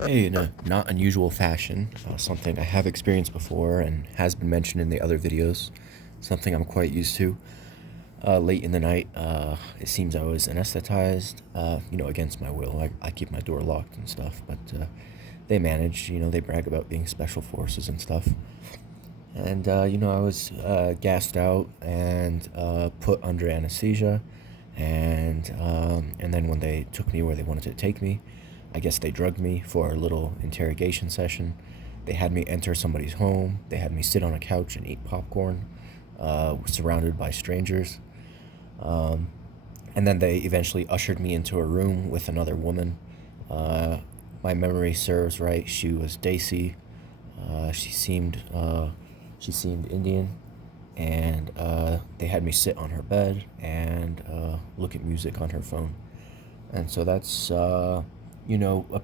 Hey, in a not unusual fashion, something I have experienced before and has been mentioned in the other videos, something I'm quite used to. Late in the night, it seems I was anesthetized, against my will. I keep my door locked and stuff, but they manage, they brag about being special forces and stuff. And, I was gassed out and put under anesthesia. And then when they took me where they wanted to take me, I guess they drugged me for a little interrogation session. They had me enter somebody's home. They had me sit on a couch and eat popcorn, surrounded by strangers. Um, and then they eventually ushered me into a room with another woman. Uh, my memory serves right. She was Daisy. Uh, she seemed uh, she seemed Indian, and they had me sit on her bed and look at music on her phone. And so that's a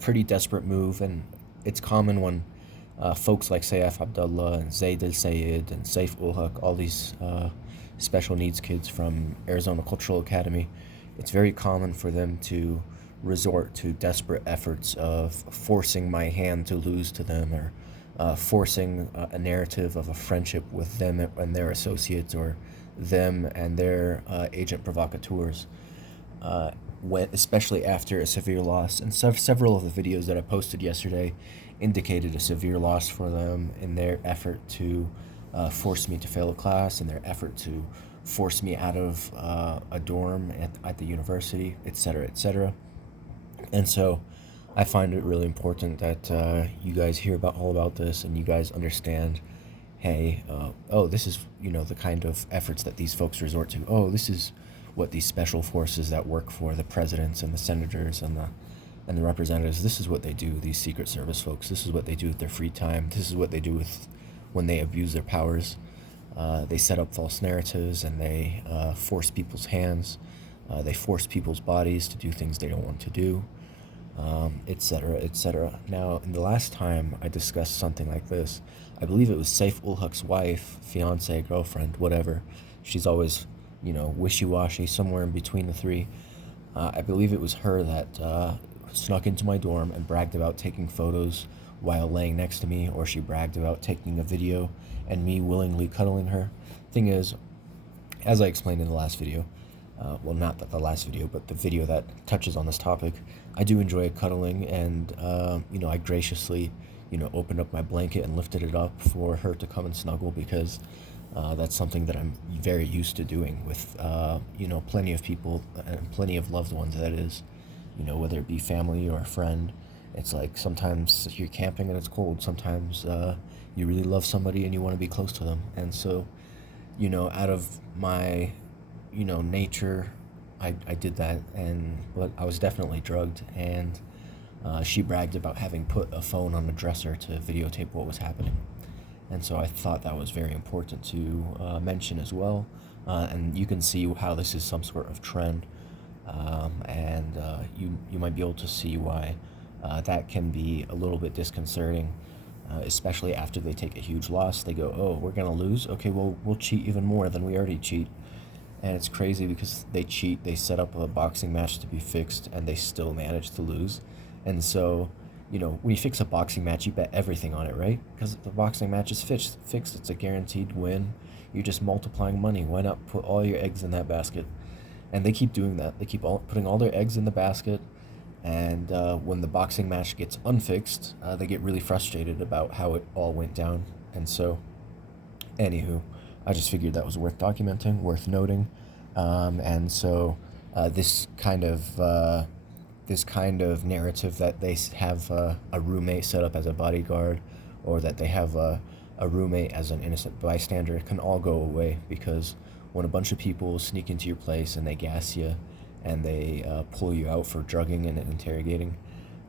pretty desperate move, and it's common when folks like Sayaf Abdullah and Zaid Al Sayed and Saif ul Haq, all these special needs kids from Arizona Cultural Academy, it's very common for them to resort to desperate efforts of forcing my hand to lose to them, or forcing a narrative of a friendship with them and their associates, or them and their agent provocateurs, uh, especially after a severe loss. And several of the videos that I posted yesterday indicated a severe loss for them in their effort to force me to fail a class, in their effort to force me out of a dorm at the university, etc., etc. And so I find it really important that you guys hear about all about this and you guys understand, hey, oh, this is, the kind of efforts that these folks resort to. Oh, this is what these special forces that work for the presidents and the senators and the representatives, this is what they do, these Secret Service folks. This is what they do with their free time. This is what they do with when they abuse their powers. They set up false narratives and they force people's hands. They force people's bodies to do things they don't want to do, etc., etc. Now, in the last time I discussed something like this, I believe it was Saif ul Haq's wife, fiance, girlfriend, whatever. She's always, wishy-washy, somewhere in between the three. I believe it was her that snuck into my dorm and bragged about taking photos while laying next to me, or she bragged about taking a video and me willingly cuddling her. Thing is, as I explained in the last video, well, not the last video, but the video that touches on this topic, I do enjoy cuddling, and I graciously, opened up my blanket and lifted it up for her to come and snuggle, because that's something that I'm very used to doing with, plenty of people and plenty of loved ones. That is, whether it be family or a friend. It's like sometimes you're camping and it's cold. Sometimes you really love somebody and you want to be close to them, and so, out of my nature, I did that, but I was definitely drugged, and she bragged about having put a phone on the dresser to videotape what was happening. And so I thought that was very important to mention as well. And you can see how this is some sort of trend, and you might be able to see why that can be a little bit disconcerting, especially after they take a huge loss. They go, "Oh, we're gonna lose. Okay, well, we'll cheat even more than we already cheat." And it's crazy because they cheat. They set up a boxing match to be fixed, and they still manage to lose. And so, when you fix a boxing match, you bet everything on it, right? Because the boxing match is fixed. It's a guaranteed win. You're just multiplying money. Why not put all your eggs in that basket? And they keep doing that. They keep putting all their eggs in the basket. And when the boxing match gets unfixed, they get really frustrated about how it all went down. And so, anywho, I just figured that was worth documenting, worth noting. And so, this kind of narrative that they have a roommate set up as a bodyguard, or that they have a roommate as an innocent bystander, can all go away, because when a bunch of people sneak into your place and they gas you and they pull you out for drugging and interrogating,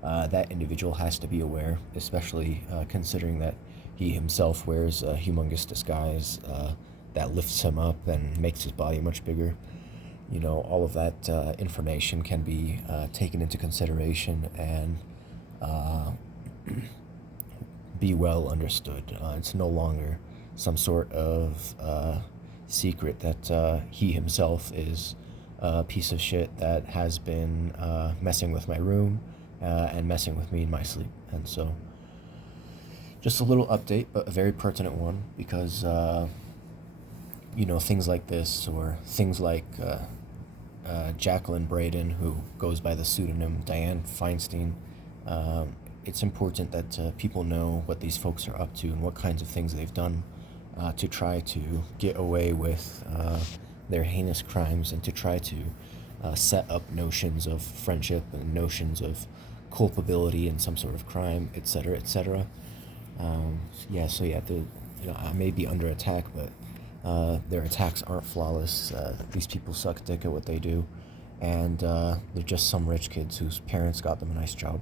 that individual has to be aware, especially considering that he himself wears a humongous disguise that lifts him up and makes his body much bigger. All of that information can be taken into consideration and uh, be well understood. It's no longer some sort of secret that he himself is a piece of shit that has been messing with my room, and messing with me in my sleep. And so, just a little update, but a very pertinent one, because things like this, or things like Jacqueline Braden, who goes by the pseudonym Diane Feinstein. It's important that people know what these folks are up to and what kinds of things they've done to try to get away with their heinous crimes, and to try to set up notions of friendship and notions of culpability in some sort of crime, etc., etc. I may be under attack, but their attacks aren't flawless. These people suck dick at what they do, and they're just some rich kids whose parents got them a nice job.